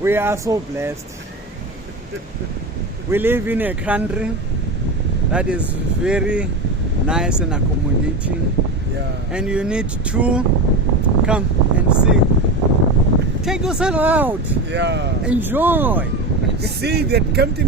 We are so blessed. We live in a country that is very nice and accommodating. Yeah. And you need to come and see. Take yourself out. Yeah. Enjoy. See that Kempton